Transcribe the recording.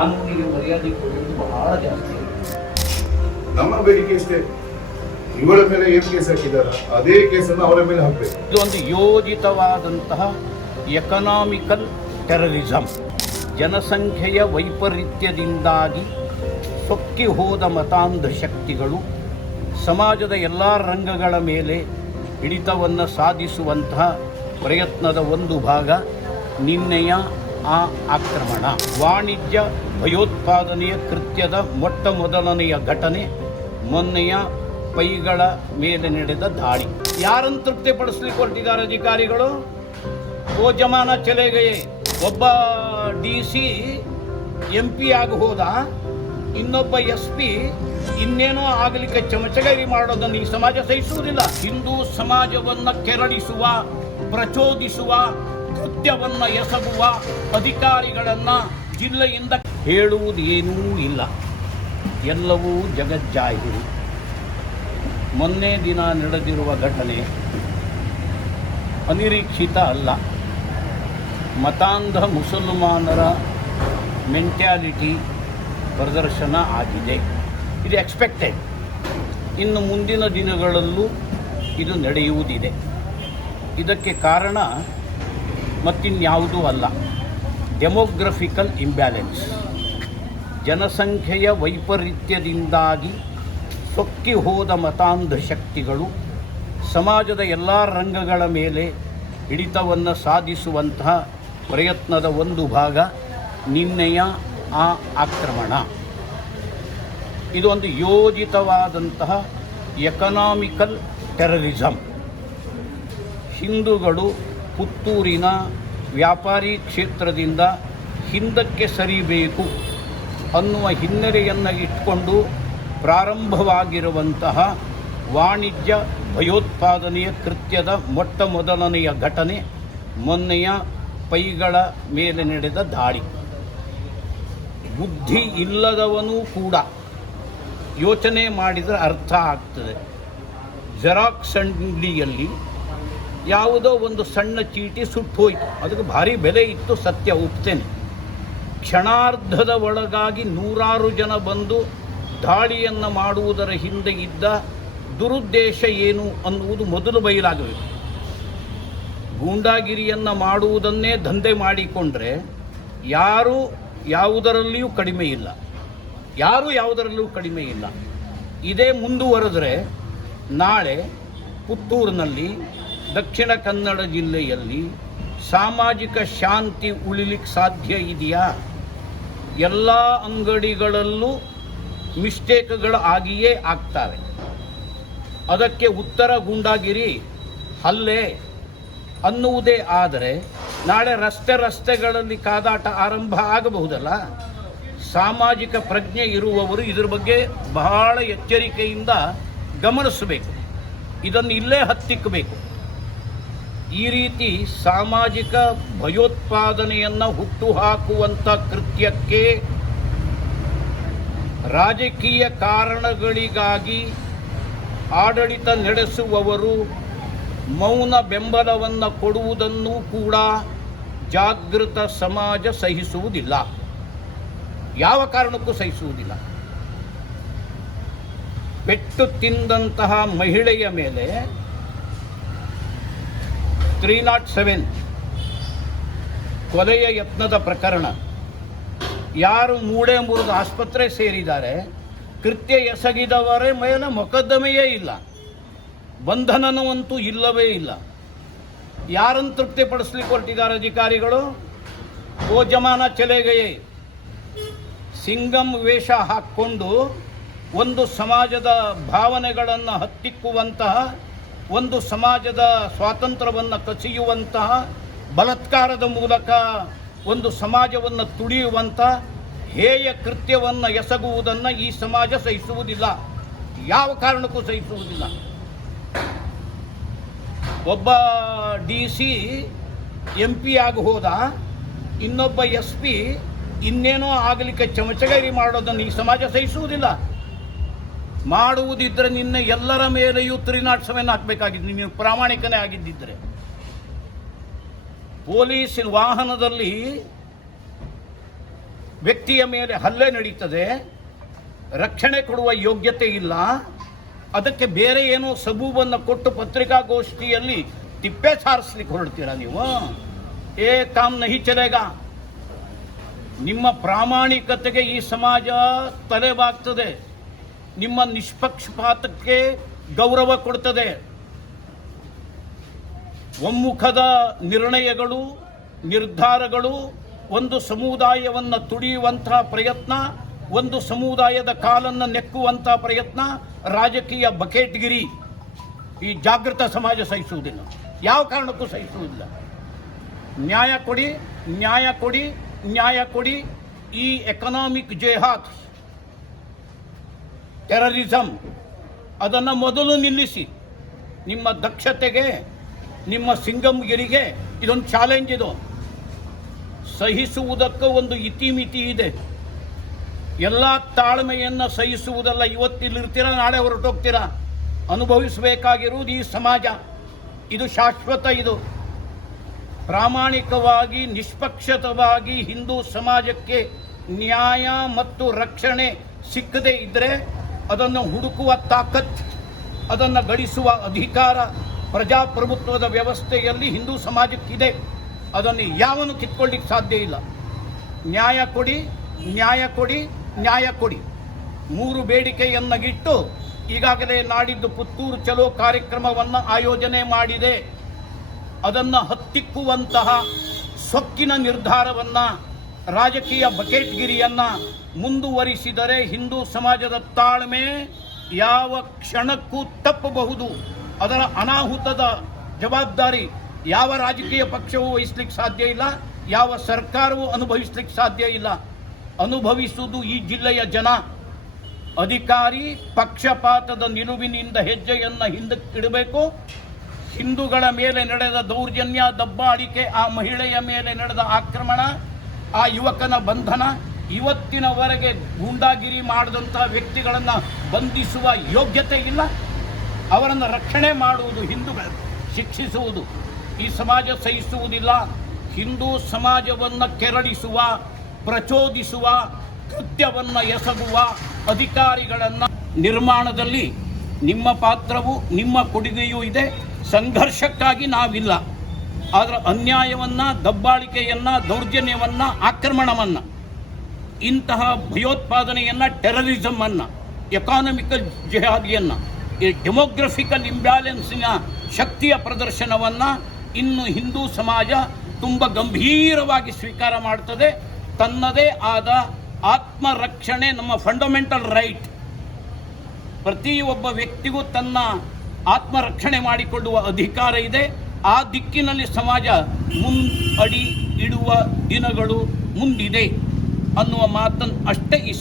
ಕಾನೂನಿಗೆ ಮರ್ಯಾದೆ ಕೊಡುವುದು ಬಹಳ ಜಾಸ್ತಿ. ನಮ್ಮ ಬೇಡಿಕೆ ಇಷ್ಟೇ, ಇವರ ಮೇಲೆ ಏನು ಕೇಸ್ ಹಾಕಿದ್ದಾರೆ ಅದೇ ಕೇಸನ್ನು ಅವರ ಮೇಲೆ ಹಾಕಬೇಕು. ಇದೊಂದು ಯೋಜಿತವಾದಂತಹ ಎಕನಾಮಿಕಲ್ ಟೆರರಿಸಂ. ಜನಸಂಖ್ಯೆಯ ವೈಪರೀತ್ಯದಿಂದಾಗಿ ಸೊಕ್ಕಿ ಹೋದ ಮತಾಂಧ ಶಕ್ತಿಗಳು ಸಮಾಜದ ಎಲ್ಲ ರಂಗಗಳ ಮೇಲೆ ಹಿಡಿತವನ್ನು ಸಾಧಿಸುವಂತಹ ಪ್ರಯತ್ನದ ಒಂದು ಭಾಗ ನಿನ್ನೆಯ ಆ ಆಕ್ರಮಣ. ವಾಣಿಜ್ಯ ಭಯೋತ್ಪಾದನೆಯ ಕೃತ್ಯದ ಮೊಟ್ಟ ಮೊದಲನೆಯ ಘಟನೆ ಮೊನ್ನೆಯ ಪೈಗಳ ಮೇಲೆ ನಡೆದ ದಾಳಿ. ಯಾರನ್ನು ತೃಪ್ತಿಪಡಿಸ್ಲಿಕ್ಕೆ ಹೊರಟಿದ್ದಾರೆ ಅಧಿಕಾರಿಗಳು? ಓ ಜಮಾನ ಚಲೆಗಯೇ. ಒಬ್ಬ DC MP ಆಗಿ ಹೋದ, ಇನ್ನೊಬ್ಬ SP ಇನ್ನೇನೋ ಆಗಲಿಕ್ಕೆ ಚಮಚಗರಿ ಮಾಡೋದನ್ನು ಈ ಸಮಾಜ ಸಹಿಸುವುದಿಲ್ಲ. ಹಿಂದೂ ಸಮಾಜವನ್ನು ಕೆರಳಿಸುವ, ಪ್ರಚೋದಿಸುವ, ಕೃತ್ಯವನ್ನು ಎಸಗುವ ಅಧಿಕಾರಿಗಳನ್ನು ಜಿಲ್ಲೆಯಿಂದ ಹೇಳುವುದೇನೂ ಇಲ್ಲ. ಎಲ್ಲವೂ ಜಗಜ್ಜಾಹಿರು. ಮೊನ್ನೆ ದಿನ ನಡೆದಿರುವ ಘಟನೆ ಅನಿರೀಕ್ಷಿತ ಅಲ್ಲ. ಮತಾಂಧ ಮುಸಲ್ಮಾನರ ಮೆಂಟ್ಯಾಲಿಟಿ ಪ್ರದರ್ಶನ ಆಗಿದೆ. ಇದು ಎಕ್ಸ್ಪೆಕ್ಟೆಡ್. ಇನ್ನು ಮುಂದಿನ ದಿನಗಳಲ್ಲೂ ಇದು ನಡೆಯುವುದಿದೆ. ಇದಕ್ಕೆ ಕಾರಣ ಮತ್ತಿನ್ಯಾವುದೂ ಅಲ್ಲ, ಡೆಮೋಗ್ರಫಿಕಲ್ ಇಂಬ್ಯಾಲೆನ್ಸ್. ಜನಸಂಖ್ಯೆಯ ವೈಪರೀತ್ಯದಿಂದಾಗಿ ಸೊಕ್ಕಿ ಹೋದ ಮತಾಂಧ ಶಕ್ತಿಗಳು ಸಮಾಜದ ಎಲ್ಲ ರಂಗಗಳ ಮೇಲೆ ಹಿಡಿತವನ್ನು ಸಾಧಿಸುವಂತಹ ಪ್ರಯತ್ನದ ಒಂದು ಭಾಗ ನಿನ್ನೆಯ ಆ ಆಕ್ರಮಣ. ಇದೊಂದು ಯೋಜಿತವಾದಂತಹ ಎಕನಾಮಿಕಲ್ ಟೆರರಿಸಂ. ಹಿಂದೂಗಳು ಪುತ್ತೂರಿನ ವ್ಯಾಪಾರಿ ಕ್ಷೇತ್ರದಿಂದ ಹಿಂದಕ್ಕೆ ಸರಿಬೇಕು ಅನ್ನುವ ಹಿನ್ನೆಲೆಯನ್ನು ಇಟ್ಕೊಂಡು ಪ್ರಾರಂಭವಾಗಿರುವಂತಹ ವಾಣಿಜ್ಯ ಭಯೋತ್ಪಾದನೆಯ ಕೃತ್ಯದ ಮೊಟ್ಟ ಮೊದಲನೆಯ ಘಟನೆ ಮೊನ್ನೆಯ ಪೈಗಳ ಮೇಲೆ ನಡೆದ ದಾಳಿ. ಬುದ್ಧಿ ಇಲ್ಲದವನೂ ಕೂಡ ಯೋಚನೆ ಮಾಡಿದರೆ ಅರ್ಥ ಆಗ್ತದೆ. ಜೆರಾಕ್ಸ್ ಅಂಗಡಿಯಲ್ಲಿ ಯಾವುದೋ ಒಂದು ಸಣ್ಣ ಚೀಟಿ ಸುಟ್ಟೋಯ್ತು, ಅದಕ್ಕೆ ಭಾರಿ ಬೆಲೆ ಇತ್ತು, ಸತ್ಯ ಒಪ್ತೇನೆ. ಕ್ಷಣಾರ್ಧದ ಒಳಗಾಗಿ ನೂರಾರು ಜನ ಬಂದು ದಾಳಿಯನ್ನು ಮಾಡುವುದರ ಹಿಂದೆ ಇದ್ದ ದುರುದ್ದೇಶ ಏನು ಅನ್ನುವುದು ಮೊದಲು ಬಯಲಾಗಬೇಕು. ಗೂಂಡಾಗಿರಿಯನ್ನು ಮಾಡುವುದನ್ನೇ ದಂಧೆ ಮಾಡಿಕೊಂಡ್ರೆ ಯಾರೂ ಯಾವುದರಲ್ಲಿಯೂ ಕಡಿಮೆ ಇಲ್ಲ. ಇದೇ ಮುಂದುವರೆದರೆ ನಾಳೆ ಪುತ್ತೂರಿನಲ್ಲಿ, ದಕ್ಷಿಣ ಕನ್ನಡ ಜಿಲ್ಲೆಯಲ್ಲಿ ಸಾಮಾಜಿಕ ಶಾಂತಿ ಉಳಿಲಿಕ್ಕೆ ಸಾಧ್ಯ ಇದೆಯಾ? ಎಲ್ಲ ಅಂಗಡಿಗಳಲ್ಲೂ ಮಿಸ್ಟೇಕ್ಗಳು ಆಗಿಯೇ ಆಗ್ತವೆ. ಅದಕ್ಕೆ ಉತ್ತರ ಗೂಂಡಾಗಿರಿ, ಹಲ್ಲೆ ಅನ್ನುವುದೇ ಆದರೆ ನಾಳೆ ರಸ್ತೆಗಳಲ್ಲಿ ಕಾದಾಟ ಆರಂಭ ಆಗಬಹುದಲ್ಲ. ಸಾಮಾಜಿಕ ಪ್ರಜ್ಞೆ ಇರುವವರು ಇದರ ಬಗ್ಗೆ ಬಹಳ ಎಚ್ಚರಿಕೆಯಿಂದ ಗಮನಿಸಬೇಕು. ಇದನ್ನು ಇಲ್ಲೇ ಹತ್ತಿಕ್ಕಬೇಕು. ಈ ರೀತಿ ಸಾಮಾಜಿಕ ಭಯೋತ್ಪಾದನೆಯನ್ನು ಹುಟ್ಟುಹಾಕುವಂಥ ಕೃತ್ಯಕ್ಕೆ ರಾಜಕೀಯ ಕಾರಣಗಳಿಗಾಗಿ ಆಡಳಿತ ನಡೆಸುವವರು ಮೌನ ಬೆಂಬಲವನ್ನು ಕೊಡುವುದನ್ನು ಕೂಡ ಜಾಗೃತ ಸಮಾಜ ಸಹಿಸುವುದಿಲ್ಲ. ಯಾವ ಕಾರಣಕ್ಕೂ ಸಹಿಸುವುದಿಲ್ಲ. ಪೆಟ್ಟು ತಿಂದಂತಹ ಮಹಿಳೆಯ ಮೇಲೆ 307 ಕೊಲೆಯ ಯತ್ನದ ಪ್ರಕರಣ. ಯಾರು ಮೂಡೆ ಮುರಿದು ಆಸ್ಪತ್ರೆ ಸೇರಿದ್ದಾರೆ, ಕೃತ್ಯ ಎಸಗಿದವರ ಮೇಲೆ ಮೊಕದ್ದಮೆಯೇ ಇಲ್ಲ, ಬಂಧನವಂತೂ ಇಲ್ಲವೇ ಇಲ್ಲ. ಯಾರನ್ನು ತೃಪ್ತಿಪಡಿಸ್ಲಿಕ್ಕೆ ಹೊರಟಿದ್ದಾರೆ ಅಧಿಕಾರಿಗಳು? ಓ ಜಮಾನ ಚಲೆಗಯೇ. ಸಿಂಗಂ ವೇಷ ಹಾಕ್ಕೊಂಡು ಒಂದು ಸಮಾಜದ ಭಾವನೆಗಳನ್ನು ಹತ್ತಿಕ್ಕುವಂತಹ, ಒಂದು ಸಮಾಜದ ಸ್ವಾತಂತ್ರ್ಯವನ್ನು ಕಸಿಯುವಂತಹ, ಬಲಾತ್ಕಾರದ ಮೂಲಕ ಒಂದು ಸಮಾಜವನ್ನು ತುಳಿಯುವಂಥ ಹೇಯ ಕೃತ್ಯವನ್ನು ಎಸಗುವುದನ್ನು ಈ ಸಮಾಜ ಸಹಿಸುವುದಿಲ್ಲ. ಯಾವ ಕಾರಣಕ್ಕೂ ಸಹಿಸುವುದಿಲ್ಲ. ಒಬ್ಬ DC MP ಆಗಿ ಹೋದ, ಇನ್ನೊಬ್ಬ SP ಇನ್ನೇನೋ ಆಗಲಿಕ್ಕೆ ಚಮಚಗರಿ ಮಾಡೋದನ್ನು ಈ ಸಮಾಜ ಸಹಿಸುವುದಿಲ್ಲ. ಮಾಡುವುದಿದ್ದರೆ ನಿನ್ನ ಎಲ್ಲರ ಮೇಲೆಯೂ 307 ಹಾಕಬೇಕಾಗಿದ್ದು, ನೀನು ಪ್ರಾಮಾಣಿಕನೇ ಆಗಿದ್ದಿದ್ದರೆ. ಪೊಲೀಸ್ ವಾಹನದಲ್ಲಿ ವ್ಯಕ್ತಿಯ ಮೇಲೆ ಹಲ್ಲೆ ನಡೀತದೆ, ರಕ್ಷಣೆ ಕೊಡುವ ಯೋಗ್ಯತೆ ಇಲ್ಲ, ಅದಕ್ಕೆ ಬೇರೆ ಏನೋ ಸಬೂಬನ್ನು ಕೊಟ್ಟು ಪತ್ರಿಕಾಗೋಷ್ಠಿಯಲ್ಲಿ ತಿಪ್ಪೆ ಸಾರಿಸ್ಲಿಕ್ಕೆ ಹೊರಡ್ತೀರಾ ನೀವು? ಕಾಮ್ ನಹಿ ಚಲೇಗಾ. ನಿಮ್ಮ ಪ್ರಾಮಾಣಿಕತೆಗೆ ಈ ಸಮಾಜ ತಲೆಬಾಗ್ತದೆ, ನಿಮ್ಮ ನಿಷ್ಪಕ್ಷಪಾತಕ್ಕೆ ಗೌರವ ಕೊಡ್ತದೆ. ಒಮ್ಮುಖದ ನಿರ್ಣಯಗಳು, ನಿರ್ಧಾರಗಳು ಒಂದು ಸಮುದಾಯವನ್ನು ತುಳಿಯುವಂತಹ ಪ್ರಯತ್ನ, ಒಂದು ಸಮುದಾಯದ ಕಾಲನ್ನು ನೆಕ್ಕುವಂಥ ಪ್ರಯತ್ನ, ರಾಜಕೀಯ ಬಕೆಟ್ಗಿರಿ ಈ ಜಾಗೃತ ಸಮಾಜ ಸಹಿಸುವುದಿಲ್ಲ, ಯಾವ ಕಾರಣಕ್ಕೂ ಸಹಿಸುವುದಿಲ್ಲ. ನ್ಯಾಯ ಕೊಡಿ, ನ್ಯಾಯ ಕೊಡಿ, ನ್ಯಾಯ ಕೊಡಿ. ಈ ಎಕನಾಮಿಕ್ ಜೆಹಾದ್, ಟೆರರಿಸಮ್ ಅದನ್ನು ಮೊದಲು ನಿಲ್ಲಿಸಿ. ನಿಮ್ಮ ದಕ್ಷತೆಗೆ, ನಿಮ್ಮ ಸಿಂಗಂಗಿರಿಗೆ ಇದೊಂದು ಚಾಲೆಂಜ್. ಇದು ಸಹಿಸುವುದಕ್ಕೆ ಒಂದು ಇತಿಮಿತಿ ಇದೆ. ಎಲ್ಲ ತಾಳ್ಮೆಯನ್ನು ಸಹಿಸುವುದಲ್ಲ. ಇವತ್ತಿಲ್ಲಿರ್ತೀರಾ, ನಾಳೆ ಹೊರಟೋಗ್ತೀರಾ. ಅನುಭವಿಸಬೇಕಾಗಿರುವುದು ಈ ಸಮಾಜ. ಇದು ಶಾಶ್ವತ. ಇದು ಪ್ರಾಮಾಣಿಕವಾಗಿ, ನಿಷ್ಪಕ್ಷತವಾಗಿ ಹಿಂದೂ ಸಮಾಜಕ್ಕೆ ನ್ಯಾಯ ಮತ್ತು ರಕ್ಷಣೆ ಸಿಕ್ಕದೇ ಇದ್ದರೆ ಅದನ್ನು ಹುಡುಕುವ ತಾಕತ್, ಅದನ್ನು ಗಳಿಸುವ ಅಧಿಕಾರ ಪ್ರಜಾಪ್ರಭುತ್ವದ ವ್ಯವಸ್ಥೆಯಲ್ಲಿ ಹಿಂದೂ ಸಮಾಜಕ್ಕಿದೆ. ಅದನ್ನು ಯಾವನು ಕಿತ್ಕೊಳ್ಳಿಕ್ಕೆ ಸಾಧ್ಯ ಇಲ್ಲ. ನ್ಯಾಯ ಕೊಡಿ, ನ್ಯಾಯ ಕೊಡಿ, ನ್ಯಾಯ ಕೊಡಿ. 3 ಬೇಡಿಕೆಯನ್ನಗಿಟ್ಟು ಈಗಾಗಲೇ ನಾಡಿದ್ದು ಪುತ್ತೂರು ಚಲೋ ಕಾರ್ಯಕ್ರಮವನ್ನು ಆಯೋಜನೆ ಮಾಡಿದೆ. ಅದನ್ನು ಹತ್ತಿಕ್ಕುವಂತಹ ಸೊಕ್ಕಿನ ನಿರ್ಧಾರವನ್ನು, ರಾಜಕೀಯ ಬಕೆಟ್ಗಿರಿಯನ್ನು ಮುಂದುವರಿಸಿದರೆ ಹಿಂದೂ ಸಮಾಜದ ತಾಳ್ಮೆ ಯಾವ ಕ್ಷಣಕ್ಕೂ ತಪ್ಪಬಹುದು. ಅದರ ಅನಾಹುತದ ಜವಾಬ್ದಾರಿ ಯಾವ ರಾಜಕೀಯ ಪಕ್ಷವೂ ವಹಿಸ್ಲಿಕ್ಕೆ ಸಾಧ್ಯ ಇಲ್ಲ, ಯಾವ ಸರ್ಕಾರವೂ ಅನುಭವಿಸ್ಲಿಕ್ಕೆ ಸಾಧ್ಯ ಇಲ್ಲ. ಅನುಭವಿಸುವುದು ಈ ಜಿಲ್ಲೆಯ ಜನ. ಅಧಿಕಾರಿ ಪಕ್ಷಪಾತದ ನಿಲುವಿನಿಂದ ಹೆಜ್ಜೆಯನ್ನು ಹಿಂದಕ್ಕಿಡಬೇಕು. ಹಿಂದೂಗಳ ಮೇಲೆ ನಡೆದ ದೌರ್ಜನ್ಯ, ದಬ್ಬಾಳಿಕೆ, ಆ ಮಹಿಳೆಯ ಮೇಲೆ ನಡೆದ ಆಕ್ರಮಣ, ಆ ಯುವಕನ ಬಂಧನ, ಇವತ್ತಿನವರೆಗೆ ಗೂಂಡಾಗಿರಿ ಮಾಡಿದಂಥ ವ್ಯಕ್ತಿಗಳನ್ನು ಬಂಧಿಸುವ ಯೋಗ್ಯತೆ ಇಲ್ಲ. ಅವರನ್ನು ರಕ್ಷಣೆ ಮಾಡುವುದು, ಹಿಂದೂಗಳು ಶಿಕ್ಷಿಸುವುದು ಈ ಸಮಾಜ ಸಹಿಸುವುದಿಲ್ಲ. ಹಿಂದೂ ಸಮಾಜವನ್ನು ಕೆರಳಿಸುವ, ಪ್ರಚೋದಿಸುವ, ಕೃತ್ಯವನ್ನು ಎಸಗುವ ಅಧಿಕಾರಿಗಳನ್ನು ನಿರ್ಮಾಣದಲ್ಲಿ ನಿಮ್ಮ ಪಾತ್ರವು, ನಿಮ್ಮ ಕೊಡುಗೆಯೂ ಇದೆ. ಸಂಘರ್ಷಕ್ಕಾಗಿ ನಾವಿಲ್ಲ, ಆದರೆ ಅನ್ಯಾಯವನ್ನು, ದಬ್ಬಾಳಿಕೆಯನ್ನು, ದೌರ್ಜನ್ಯವನ್ನು, ಆಕ್ರಮಣವನ್ನು, ಇಂತಹ ಭಯೋತ್ಪಾದನೆಯನ್ನು, ಟೆರರಿಸಮನ್ನು, ಎಕಾನಮಿಕಲ್ ಜಿಹಾದಿಯನ್ನು, ಈ ಡೆಮೋಗ್ರಫಿಕಲ್ ಇಂಬ್ಯಾಲೆನ್ಸಿನ ಶಕ್ತಿಯ ಪ್ರದರ್ಶನವನ್ನು ಇನ್ನು ಹಿಂದೂ ಸಮಾಜ ತುಂಬ ಗಂಭೀರವಾಗಿ ಸ್ವೀಕಾರ ಮಾಡ್ತದೆ. ತನ್ನದೇ ಆದ ಆತ್ಮರಕ್ಷಣೆ ನಮ್ಮ ಫಂಡಮೆಂಟಲ್ ರೈಟ್. ಪ್ರತಿಯೊಬ್ಬ ವ್ಯಕ್ತಿಗೂ ತನ್ನ ಆತ್ಮರಕ್ಷಣೆ ಮಾಡಿಕೊಳ್ಳುವ ಅಧಿಕಾರ ಇದೆ. ಆ ದಿಕ್ಕಿನಲ್ಲಿ ಸಮಾಜ ಅಡಿ ಇಡುವ ದಿನಗಳು ಮುಂದಿದೆ ಅನ್ನುವ ಮಾತನ್ನು ಅಷ್ಟೇ ಈ